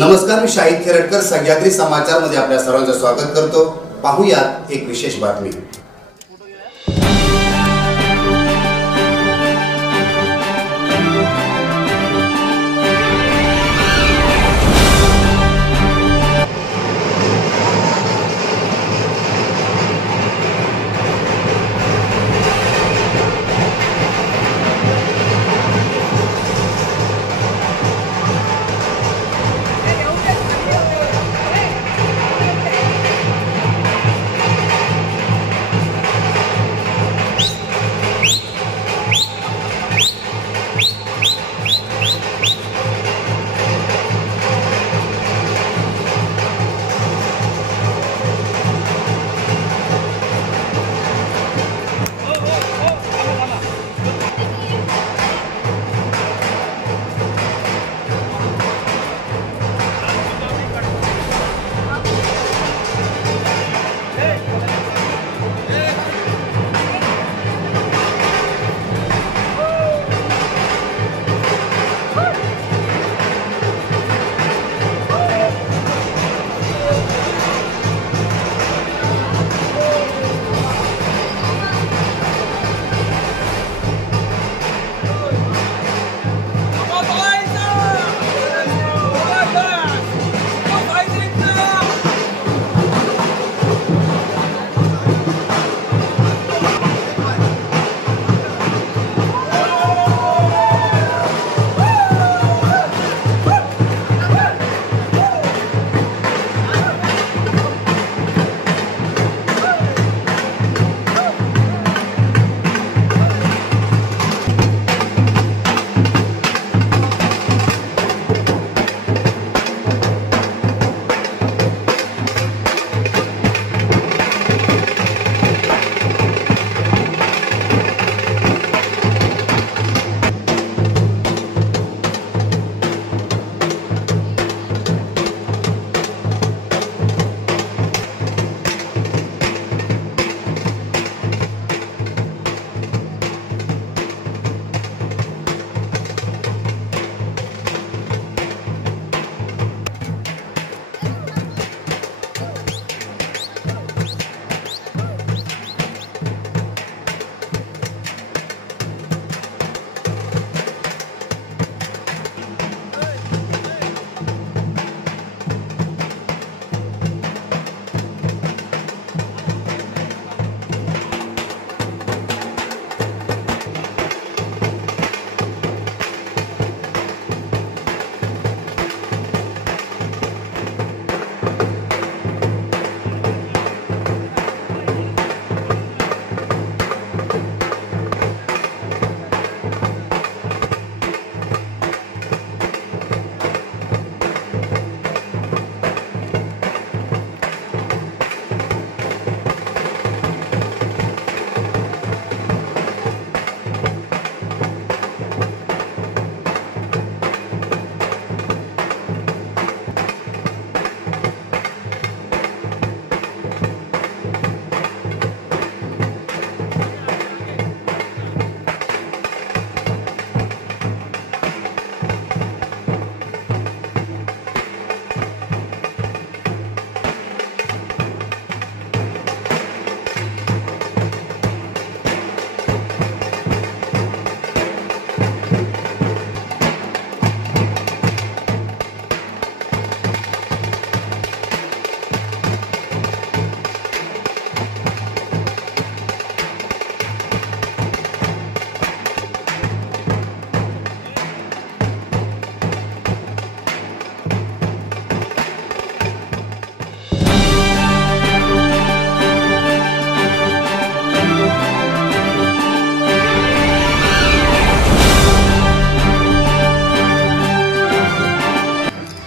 नमस्कार, मी शाहिद खेरटकर सह्याद्री समाचार मध्ये आपल्या सर्वांचं स्वागत करतो। पाहूयात एक विशेष बातमी।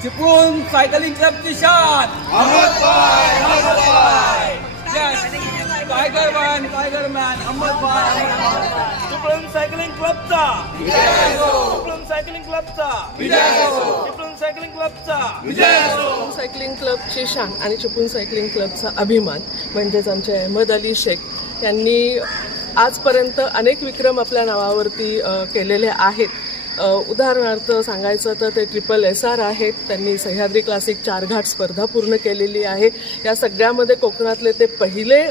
चिपळूण सायकलिंग क्लबची शान टायगर मॅन अहमदभाई, चिपळूण सायकलिंग क्लबचा, चिपळूण सायकलिंग क्लबचा, चिपळूण सायकलिंग क्लबचा, चिपळूण सायकलिंग क्लबची शान आणि चिपळूण सायकलिंग क्लबचा अभिमान म्हणजेच आमचे अहमद अली शेख यांनी आजपर्यंत अनेक विक्रम आपल्या नावावरती केलेले आहेत। उदाहरणार्थ सांगायचं तर ते SSR आहेत. त्यांनी सह्याद्री क्लासिक 4 घाट स्पर्धा पूर्ण केलेली आहे. या सगळ्यामध्ये कोकणातले ते पहिले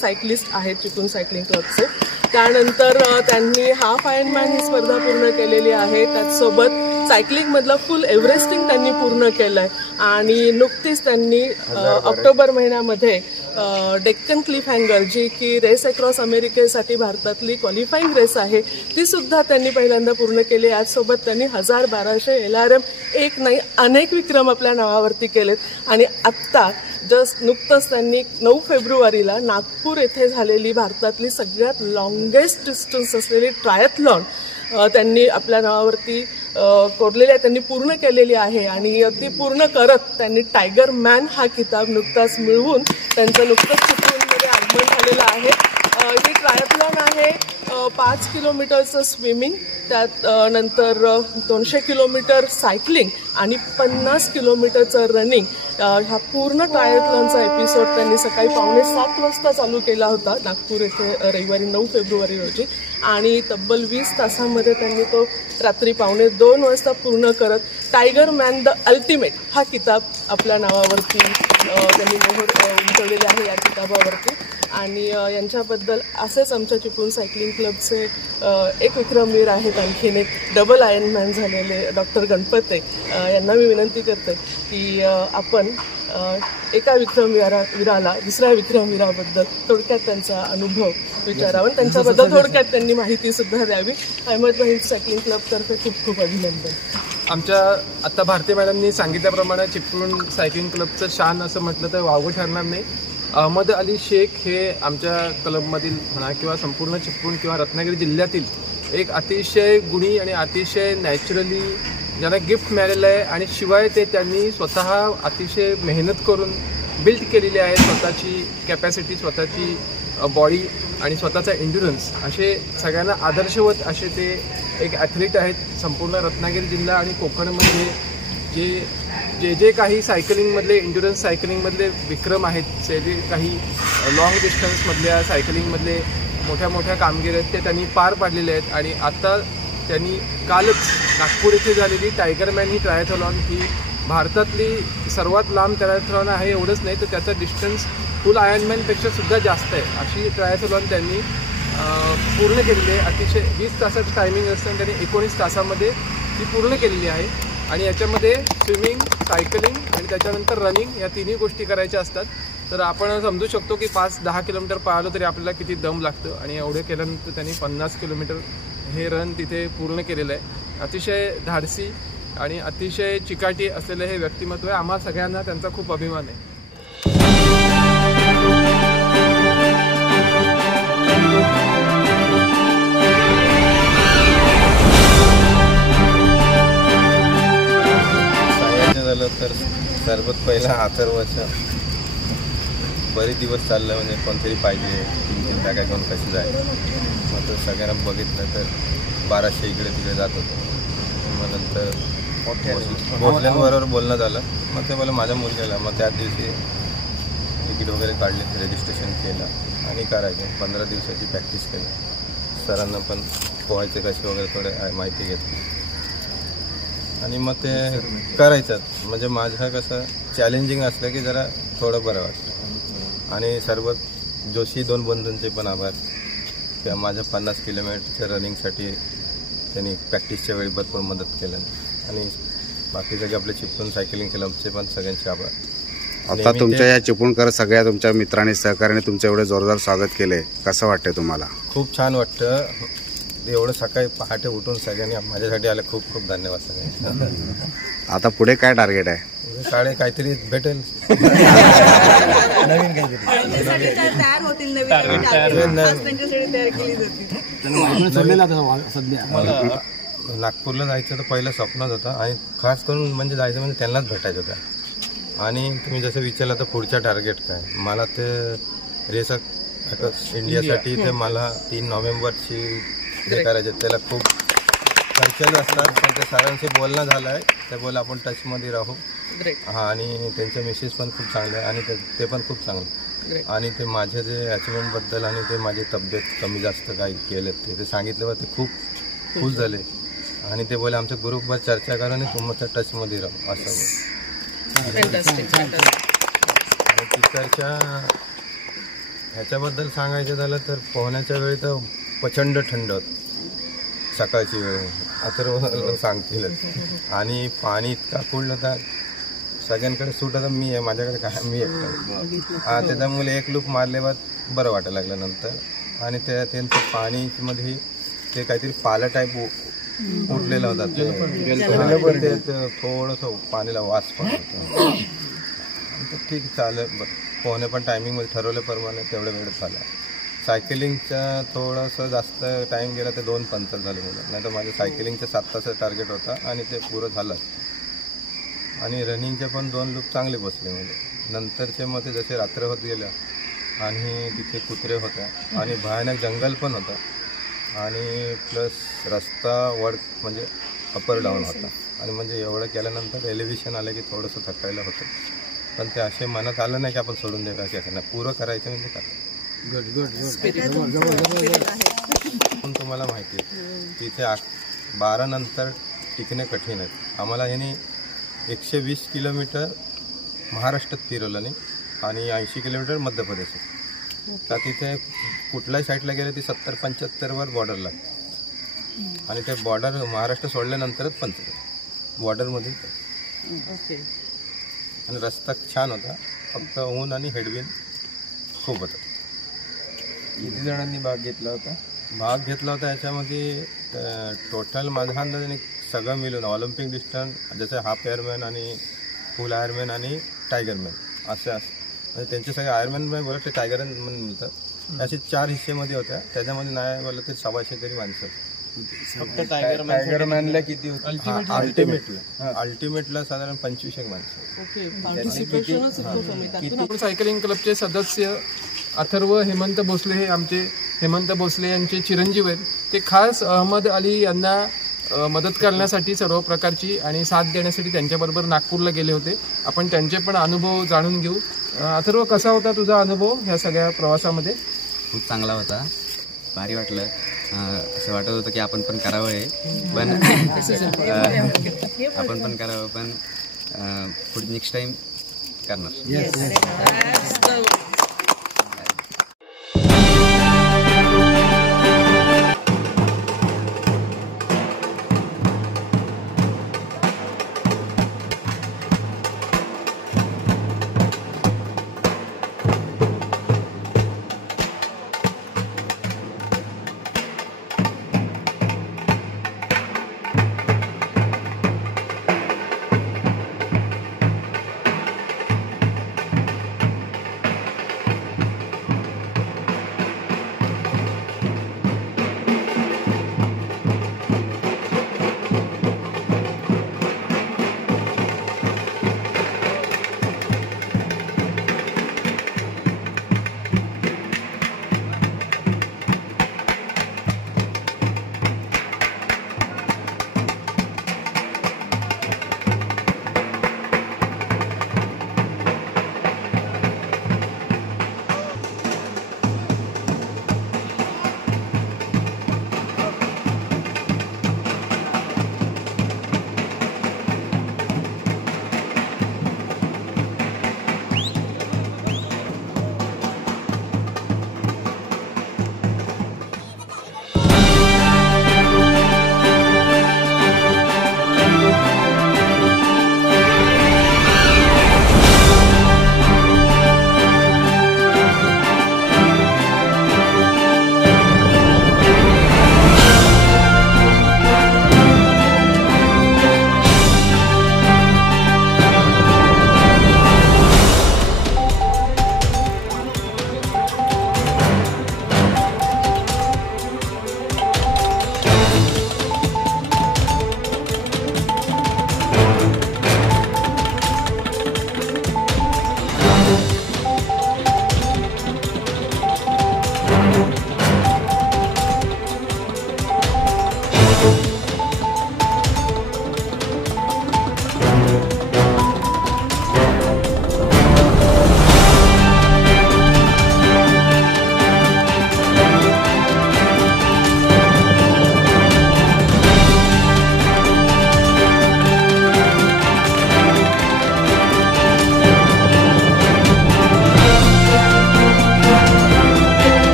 सायकलिस्ट आहेत चिपळूण सायकलिंग क्लबचे. त्यानंतर त्यांनी हाफ आयर्नमॅन ही स्पर्धा पूर्ण केलेली आहे. त्याचसोबत सायकलिंग मधलं फुल एव्हरेस्टिंग त्यांनी पूर्ण केलंय. आणि नुकतीच त्यांनी ऑक्टोबर महिन्यामध्ये डेक्कन क्लिफ हँगर, जी की रेस अक्रॉस अमेरिकेसाठी भारतातली क्वालिफाईंग रेस आहे, ती सुद्धा त्यांनी पहिल्यांदा पूर्ण केली. याचसोबत त्यांनी 1200 LRM एक नाही अनेक विक्रम आपल्या नावावरती केलेत. आणि आत्ता नुकतंच त्यांनी 9 फेब्रुवारीला नागपूर येथे झालेली भारतातली सगळ्यात लॉंगेस्ट डिस्टन्स असलेली ट्रायथलॉन त्यांनी आपल्या नावावरती कोरलेली आहे, त्यांनी पूर्ण केलेली आहे. आणि ती पूर्ण करत त्यांनी टायगर मॅन हा किताब नुकताच मिळवून त्यांचं नुकतंच चिपळूणमध्ये आगमन झालेलं आहे. ही ट्रायथलॉन आहे 5 किलोमीटरचं स्विमिंग, त्यात नंतर 200 किलोमीटर सायकलिंग आणि 50 किलोमीटरचं रनिंग. हा पूर्ण ट्रायथलॉनचा एपिसोड त्यांनी सकाळी 6:45 वाजता चालू केला होता नागपूर येथे रविवारी 9 फेब्रुवारी रोजी. आणि तब्बल 20 तासांमध्ये त्यांनी तो रात्री 2:15 वाजता पूर्ण करत टायगर मॅन द अल्टिमेट हा किताब आपल्या नावावरती त्यांनी मोहर उमटवलेली आहे या किताबावरती. आणि यांच्याबद्दल असेच आमच्या चिपळूण सायकलिंग क्लबचे एक विक्रमवीर आहेत, आणखीन एक डबल आयर्नमॅन झालेले डॉक्टर गणपते यांना मी विनंती करते की आपण एका विक्रमवीराला दुसऱ्या विक्रमवीराबद्दल थोडक्यात त्यांचा अनुभव विचारावा, त्यांच्याबद्दल थोडक्यात त्यांनी माहिती सुद्धा द्यावी. अहमदभाई सायकलिंग क्लबतर्फे खूप खूप अभिनंदन. आमच्या आता भारती मॅडमनी सांगितल्याप्रमाणे चिपळूण सायकलिंग क्लबचं शान असं म्हटलं तर वावगं ठरणार नाही. अहमद अली शेख हे आमच्या क्लबमधील म्हणा किंवा संपूर्ण चिपळूण किंवा रत्नागिरी जिल्ह्यातील एक अतिशय गुणी आणि अतिशय नॅचरली ज्यांना गिफ्ट मिळालेलं आहे. आणि शिवाय ते त्यांनी स्वतः अतिशय मेहनत करून बिल्ड केलेली आहे स्वतःची कॅपॅसिटी, स्वतःची बॉडी आणि स्वतःचा एन्ड्युरन्स, असे सगळ्यांना आदर्शवत असे ते एक ॲथलीट आहेत. संपूर्ण रत्नागिरी जिल्हा आणि कोकणमध्ये जे काही सायकलिंगमधले एन्ड्युरन्स सायकलिंगमधले विक्रम आहेत, जे काही लाँग डिस्टन्समधल्या सायकलिंगमधले मोठ्या मोठ्या कामगिरी आहेत ते त्यांनी पार पाडलेले आहेत. आणि आता त्यांनी कालच नागपूर येथे झालेली टायगर मॅन ही ट्रायथलॉन ही भारतातली सर्वात लांब ट्रायथलॉन आहे. एवढंच नाही तर त्याचा डिस्टन्स फुल आयर्नमॅनपेक्षा सुद्धा जास्त आहे. अशी ट्रायथलॉन त्यांनी पूर्ण केलेली आहे. अतिशय 20 तासाचं टायमिंग असताना त्यांनी 19 तासामध्ये ती पूर्ण केलेली आहे. आणि याच्यामध्ये स्विमिंग, सायकलिंग आणि त्याच्यानंतर रनिंग या तिन्ही गोष्टी करायच्या असतात. तर आपण समजू शकतो की 5-10 किलोमीटर पळालो तरी आपल्याला किती दम लागतं. आणि एवढे केल्यानंतर त्यांनी 50 किलोमीटर हे रन तिथे पूर्ण केलेलं आहे. अतिशय धाडसी आणि अतिशय चिकाटी असलेलं हे व्यक्तिमत्व आहे. आम्हा सगळ्यांना त्यांचा खूप अभिमान आहे. झालं तर सर्वात पहिला अथर्वचं बरेच दिवस चाललं, म्हणजे कोणतरी पाहिजे 3-3 बॅगा घेऊन कशी जायचं. मग तर सगळ्यांना बघितलं तर 1200 इकडे तिकडे जात होतं. मग नंतर भोसल्यांबरोबर बोलणं झालं. मग ते मला माझ्या मुलग्याला मग त्याच दिवशी तिकीट वगैरे काढले, रजिस्ट्रेशन केलं आणि करायचं. 15 दिवसाची प्रॅक्टिस केली. सरांना पण पोहायचे कसे वगैरे थोडे माहिती घेतली आणि मग ते करायचं. म्हणजे माझं कसं चॅलेंजिंग असलं की जरा थोडं बरं वाटतं. आणि सर्व जोशी 2 बंधूंचे पण आभार किंवा माझ्या 50 किलोमीटरच्या रनिंगसाठी त्यांनी प्रॅक्टिसच्या वेळी भरपूर मदत केलं. आणि बाकी सगळे आपले चिपळूण सायकलिंग क्लबचे पण सगळ्यांचे आभार. आता तुमच्या या चिपळूणकर सगळ्या तुमच्या मित्रांनी सहकार्याने तुमचं एवढं जोरदार स्वागत केलंय, कसं वाटतंय तुम्हाला? खूप छान वाटतं. एवढं सकाळी पहाटे उठून सगळ्यांनी माझ्यासाठी आलं. खूप खूप धन्यवाद सगळ्यांना. आता पुढे काय टार्गेट आहे? काहीतरी भेटेल, नवीन काहीतरी तयार होतील, मला नागपूरला जायचं तर पहिलं स्वप्नच होतं. आणि खास करून म्हणजे जायचं म्हणजे त्यांनाच भेटायचं होतं. आणि तुम्ही जसं विचारलं तर पुढच्या टार्गेट काय, मला ते रेस इंडियासाठी ते मला 3 नोव्हेंबरची जे करायचे त्याला खूप खर्चेलं असतात. पण ते सरांशी बोलणं झालं आहे. ते बोल आपण टचमध्ये राहू. हां, आणि त्यांचे मिसेस पण खूप चांगले आहे आणि ते पण खूप चांगले. आणि ते माझे जे अचिव्हमेंटबद्दल आणि ते माझी तब्येत कमी जास्त काही केलेत ते सांगितल्यावर ते खूप खुश झाले. आणि ते बोले आमच्या ग्रुपवर चर्चा करा आणि तुमच्या टचमध्ये राहू असं बोल. आणि तिकडच्या ह्याच्याबद्दल सांगायचं झालं तर पोहण्याच्या वेळी तर प्रचंड थंड होतं सकाळची वेळ आता सांगतीलच. आणि पाणी इतका कोल्ड होता सगळ्यांकडे सूट होता, मी आहे माझ्याकडे काय मी एकटा त्याच्यामुळे एक लूप मारल्यावर बरं वाटायला लागलं नंतर. आणि त्यांचं पाणीमध्ये ते काहीतरी पाला टाईप उठलेला होता ते थोडंसं पाणीला वास पण होता. ठीक चालेल पोहणे पण टायमिंगमध्ये ठरवल्याप्रमाणे तेवढ्या वेळेत झाला. सायकलिंगचा थोडंसं जास्त टाईम गेला ते 2 पंक्चर झाले मला, नाही तर माझं सायकलिंगचं 7 तासाचं टार्गेट होता आणि ते पुरं झालं. आणि रनिंगचे पण 2 लूप चांगले बसले म्हणजे. नंतरचे मग ते जसे रात्र होत गेल्या आणि तिथे कुत्रे होत्या आणि भयानक जंगल पण होतं आणि प्लस रस्ता म्हणजे अपर डाऊन होता. आणि म्हणजे एवढं केल्यानंतर एलिव्हेशन आलं की थोडंसं थकायला होतं, पण ते असे मनात आलं नाही की आपण सोडून द्यायला की नाही पुरं करायचं म्हणजे काय. पण तुम्हाला माहिती आहे तिथे 12 नंतर टिकणे कठीण आहे. आम्हाला ह्याने 120 किलोमीटर महाराष्ट्रात फिरवलं नाही आणि 80 किलोमीटर मध्य प्रदेशात. तर तिथे कुठल्याही साईडला गेले ती 70-75वर बॉर्डर लागते आणि ते बॉर्डर महाराष्ट्र सोडल्यानंतरच पंचगड बॉर्डरमध्ये. आणि रस्ता छान होता, फक्त ऊन आणि हेडविन खूप होतं. किती जणांनी भाग घेतला होता? भाग घेतला होता याच्यामध्ये टोटल माझा अंदाजाने सगळं मिळून ऑलिम्पिक डिस्टन्स जसे हाफ एअरमॅन आणि फुल आयरमॅन आणि टायगरमॅन असे म्हणजे त्यांचे सगळे आयरमॅन बोलत ते टायगरमॅन म्हणतात. असे 4 हिस्सेमध्ये होत्या, त्याच्यामध्ये नाही बोललं ते 125 तरी माणसं. फक्त टायगरमॅनला किती होतं? अल्टिमेटला साधारण 25 माणसं. सायकलिंग क्लबचे सदस्य अथर्व हेमंत भोसले हे आमचे हेमंत भोसले यांचे चिरंजीव आहेत. ते खास अहमद अली यांना मदत करण्यासाठी सर्व प्रकारची आणि साथ देण्यासाठी त्यांच्याबरोबर नागपूरला गेले होते. आपण त्यांचे पण अनुभव जाणून घेऊ. अथर्व, कसा होता तुझा अनुभव ह्या सगळ्या प्रवासामध्ये? खूप चांगला होता, भारी वाटलं. असं वाटत होतं की आपण पण करावं हे, पण आपण पण करावं, पण पुढे नेक्स्ट टाइम करणार.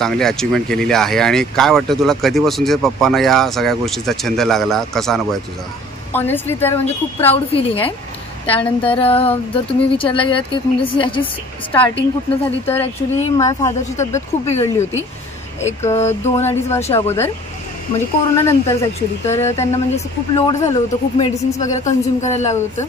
चांगली अचिव्हमेंट केलेली आहे. आणि काय वाटतं तुला, कधीपासून जे पप्पांना या सगळ्या गोष्टीचा छंद लागला, कसा अनुभव आहे तुझा? ऑनेस्टली तर म्हणजे खूप प्राऊड फिलिंग आहे. त्यानंतर जर तुम्ही विचारला गेलात की म्हणजे याची स्टार्टिंग कुठनं झाली, तर ॲक्च्युली माझ्या फादरची तब्येत खूप बिघडली होती एक 2-2.5 वर्ष अगोदर, म्हणजे कोरोनानंतरच ॲक्च्युली. तर त्यांना म्हणजे असं खूप लोड झालं होतं, खूप मेडिसिन्स वगैरे कन्झ्युम करायला लागत होतं,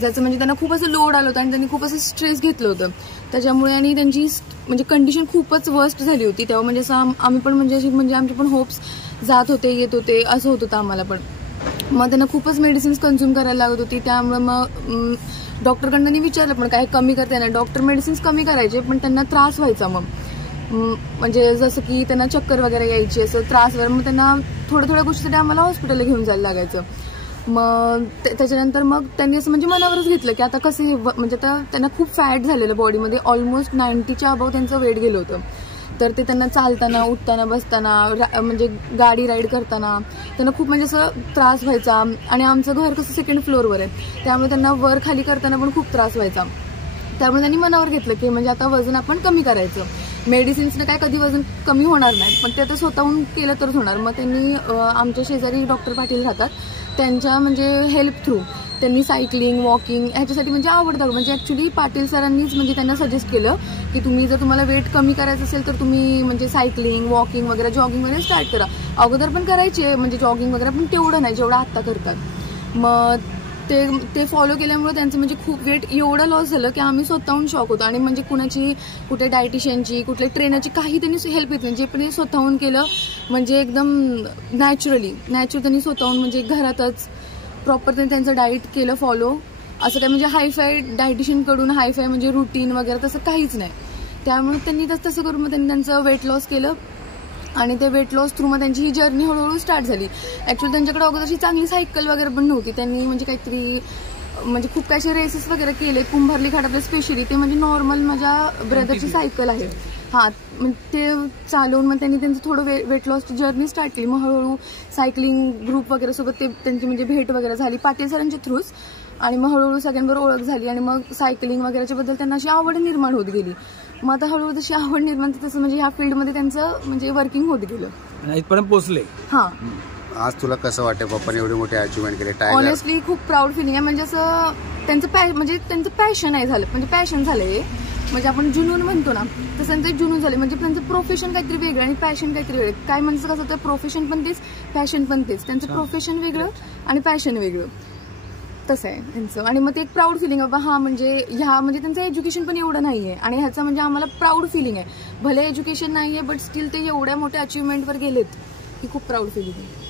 ज्याचं म्हणजे त्यांना खूप असं लोड आलं होतं आणि त्यांनी खूप असं स्ट्रेस घेतलं होतं त्याच्यामुळे. आणि त्यांची म्हणजे कंडिशन खूपच वर्स्ट झाली होती तेव्हा. म्हणजे असं आम्ही पण म्हणजे आमचे पण होप्स जात होते येत होते, असं होत होतं आम्हाला पण. मग त्यांना खूपच मेडिसिन्स कन्झ्युम करायला लागत होती. त्यामुळे मग डॉक्टरकडनं विचारलं पण काय कमी करते ना. डॉक्टर मेडिसिन्स कमी करायचे पण त्यांना त्रास व्हायचा. मग म्हणजे जसं की त्यांना चक्कर वगैरे यायची, असं त्रास वगैरे. मग त्यांना थोड्या गोष्टीसाठी आम्हाला हॉस्पिटलला घेऊन जायला लागायचं. मग त्याच्यानंतर मग त्यांनी असं म्हणजे मनावरच घेतलं की आता कसं हे म्हणजे आता त्यांना खूप फॅट झालेलं बॉडीमध्ये, ऑलमोस्ट 90च्या अबाव त्यांचं वेट गेलं होतं. तर ते त्यांना चालताना उठताना बसताना म्हणजे गाडी राईड करताना त्यांना खूप म्हणजे असं त्रास व्हायचा. आणि आमचं घर कसं सेकंड फ्लोअरवर आहे त्यामुळे त्यांना वर खाली करताना पण खूप त्रास व्हायचा. त्यामुळे त्यांनी मनावर घेतलं की म्हणजे आता वजन आपण कमी करायचं. मेडिसिन्सनं काय कधी वजन कमी होणार नाही, पण ते आता स्वतःहून केलं तरच होणार. मग त्यांनी आमच्या शेजारी डॉक्टर पाटील राहतात, त्यांच्या म्हणजे हेल्प थ्रू त्यांनी सायकलिंग वॉकिंग ह्याच्यासाठी म्हणजे आवडतं. म्हणजे ॲक्च्युली पाटील सरांनीच म्हणजे त्यांना सजेस्ट केलं की तुम्ही जर तुम्हाला वेट कमी करायचं असेल तर तुम्ही म्हणजे सायकलिंग वॉकिंग वगैरे जॉगिंग वगैरे स्टार्ट करा. अगोदर पण करायचे म्हणजे जॉगिंग वगैरे, पण तेवढं नाही जेवढं आत्ता करतात. मग ते फॉलो केल्यामुळे त्यांचं म्हणजे खूप वेट एवढं लॉस झालं की आम्ही स्वतःहून शॉक होतो. आणि म्हणजे कुणाची कुठे डायटिशियनची कुठल्या ट्रेनरची काही त्यांनी हेल्प येत नाही, जे पण स्वतःहून केलं म्हणजे एकदम नॅचरल त्यांनी स्वतःहून म्हणजे घरातच प्रॉपर त्यांचं डाईट केलं फॉलो. असं काय म्हणजे हायफाय डायटिशियनकडून हायफाय म्हणजे रुटीन वगैरे तसं काहीच नाही. त्यामुळे त्यांनी तसं करून मग त्यांनी त्यांचं वेट लॉस केलं. आणि ते वेट लॉस थ्रू मग त्यांची ही जर्नी हळूहळू स्टार्ट झाली. ॲक्च्युली त्यांच्याकडे अगोदरची चांगली सायकल वगैरे पण नव्हती. त्यांनी म्हणजे काहीतरी म्हणजे खूप काही रेसेस वगैरे केले कुंभारली घाटातले स्पेशली. ते म्हणजे नॉर्मल माझ्या ब्रदरची सायकल आहे हां, मग ते चालवून मग त्यांनी त्यांचं थोडं वेट लॉसची जर्नी स्टार्ट केली. मग हळूहळू सायकलिंग ग्रुप वगैरे सोबत ते त्यांची म्हणजे भेट वगैरे झाली पाटील सरांच्या थ्रूच. आणि मग हळूहळू सगळ्यांबरोबर ओळख झाली आणि मग सायकलिंग वगैरेच्या बद्दल त्यांना अशी आवड निर्माण होत गेली. मग आता हळूहळू तशी आवड निर्माण तसं म्हणजे ह्या फील्डमध्ये त्यांचं म्हणजे वर्किंग होत गेलं, इथपर्यंत पोहोचले. हां, आज तुला कसं वाटतं पप्पाने एवढी मोठी अचिव्हमेंट केली? ऑनेस्टली खूप प्राऊड फिलिंग आहे. म्हणजे असं त्यांचं पॅशन आहे झालं, म्हणजे पॅशन झालंय. म्हणजे आपण जुनून म्हणतो ना तसं त्यांचं जुनून झाले. म्हणजे त्यांचं प्रोफेशन काहीतरी वेगळं आणि पॅशन काहीतरी वेगळं. काय म्हणजे कसं होतं, प्रोफेशन पण तेच पॅशन पण तेच. त्यांचं प्रोफेशन वेगळं आणि पॅशन वेगळं तसं आहे त्यांचं. आणि मग ते एक प्राऊड फिलिंग आहे बाबा. हां, म्हणजे म्हणजे त्यांचं एज्युकेशन पण एवढं नाही आहे आणि ह्याचं म्हणजे आम्हाला प्राऊड फिलिंग आहे. भले एज्युकेशन नाही आहे बट स्टील ते एवढ्या मोठ्या अचिव्हमेंटवर गेलेत की खूप प्राऊड फिलिंग आहे.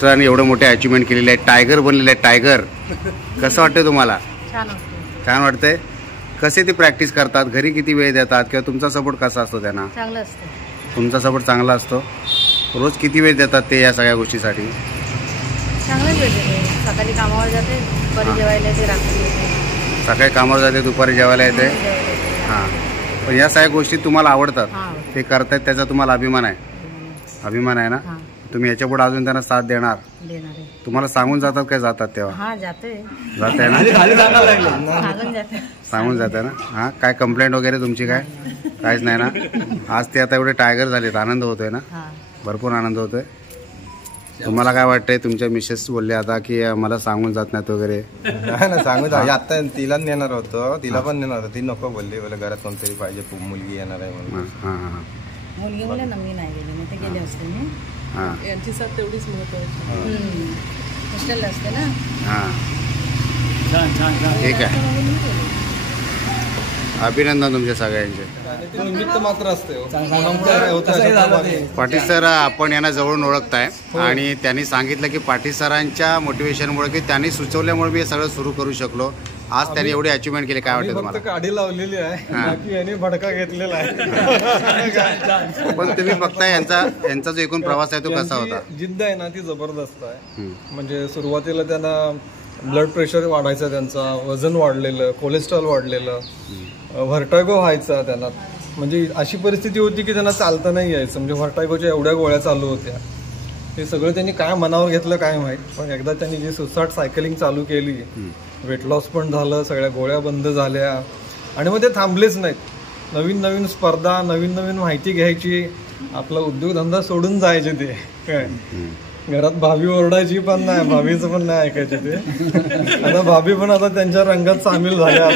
सरांनी एवढं मोठे अचिव्हमेंट केलेले आहे, टायगर बनलेले आहे. टायगर कसं वाटतंय तुम्हाला? छान वाटतंय. कसे ते प्रॅक्टिस करतात, घरी किती वेळ देतात किंवा तुमचा सपोर्ट कसा असतो त्यांना? चांगलं असतं. तुमचा सपोर्ट चांगला असतो. रोज किती वेळ देतात ते या सगळ्या गोष्टीसाठी? चांगलंच वेळ देते. सकाळी कामावर जाते, दुपारी जेवायला येते, रात्री येते. सकाळी कामावर जाते, दुपारी जेवायला येते. हां, पण या सगळ्या गोष्टी तुम्हाला आवडतात, ते करतायत त्याचा तुम्हाला अभिमान आहे? अभिमान आहे ना? तुम्ही याच्या पुढे अजून त्यांना साथ देणार? तुम्हाला सांगून जातात काय जातात तेव्हा? हा जाते जाते ना? सांगून जाते ना? हा, काय कंप्लेंट वगैरे तुमची काय? काहीच नाही ना? आज ते आता एवढे टायगर झालेत, आनंद होतोय ना? भरपूर आनंद होतोय. तुम्हाला काय वाटतंय? तुमच्या मिसेस बोलले आता की मला सांगून जात नाहीत वगैरे. नाही ना, सांगून आता तिला नेणार होतो, तिला पण नेणार होती, ती नको बोलली, बोले घरात कोणतरी पाहिजे, मुलगी येणार आहे म्हणून. मुलगी मुलं ना, मी नाही गेली, मी ते गेले असते मी. यांची साथ तेवढीच महत्वाची. हॉस्टेलला असते ना. ठीक आहे, अभिनंदन तुमच्या सगळ्यांचे. निमित्त मात्र असते. पाटील सर, आपण यांना जवळून ओळखताय आणि त्यांनी सांगितलं की पाटील सरांच्या मोटिवेशनमुळे की त्यांनी सुचवल्यामुळे मी हे सगळं सुरू करू शकलो. आज त्यांनी एवढी अचिव्हमेंट केली. काय वाटतं तुम्हाला? गाडी लावलेली आहे, बाकी यांनी भडका घेतलेला आहे. पण तुम्ही बघताय यांचा जो एकूण प्रवास आहे तो कसा होता? जिद्द आहे ना, ती जबरदस्त आहे. म्हणजे सुरुवातीला त्यांना ब्लड प्रेशर वाढायचा, त्यांचा वजन वाढलेलं, कोलेस्ट्रॉल वाढलेलं, व्हर्टायगो व्हायचा त्यांना. म्हणजे अशी परिस्थिती होती की त्यांना चालता नाही यायचं. म्हणजे व्हर्टायगोच्या एवढ्या गोळ्या चालू होत्या. हे सगळं त्यांनी काय मनावर घेतलं काय माहीत, पण एकदा त्यांनी जी सुसाट सायकलिंग चालू केली, वेट लॉस पण झालं, सगळ्या गोळ्या बंद झाल्या आणि मग ते थांबलेच नाहीत. नवीन नवीन स्पर्धा, नवीन नवीन माहिती घ्यायची, आपला उद्योगधंदा सोडून जायचे ते. काय घरात भाभी ओरडायची पण नाही, भाभीचं पण नाही ऐकायचे ते. आता भाभी पण आता त्यांच्या रंगात सामील झाल्या.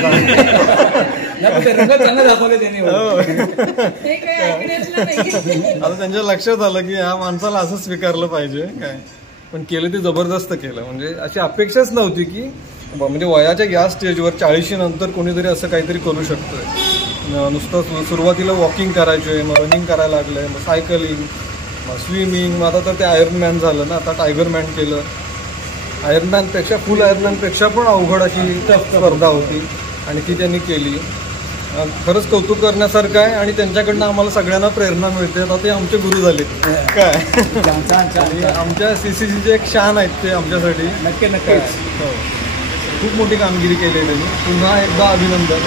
आता त्यांच्या लक्षात आलं की ह्या माणसाला असं स्वीकारलं पाहिजे. काय पण केलं ते जबरदस्त केलं. म्हणजे अशी अपेक्षाच नव्हती की म्हणजे वयाच्या या स्टेजवर 40 नंतर कोणीतरी असं काहीतरी करू शकतोय. नुसतं सुरुवातीला वॉकिंग करायचंय, मग रनिंग करायला लागलंय, मग सायकलिंग, मग स्विमिंग, मग आता तर ते आयर्नमॅन झालं ना, आता टायगरमॅन केलं. आयर्नमॅनपेक्षा, फुल आयर्नमॅनपेक्षा पण अवघड अशी स्पर्धा होती आणि ती त्यांनी केली. खरंच कौतुक करण्यासारखं आहे आणि त्यांच्याकडनं आम्हाला सगळ्यांना प्रेरणा मिळते. आता ते आमचे गुरु झाले. काय आमच्या CCCचे एक शान आहेत ते आमच्यासाठी. नक्कीच खूप मोठी कामगिरी केली त्यांनी. पुन्हा एकदा अभिनंदन.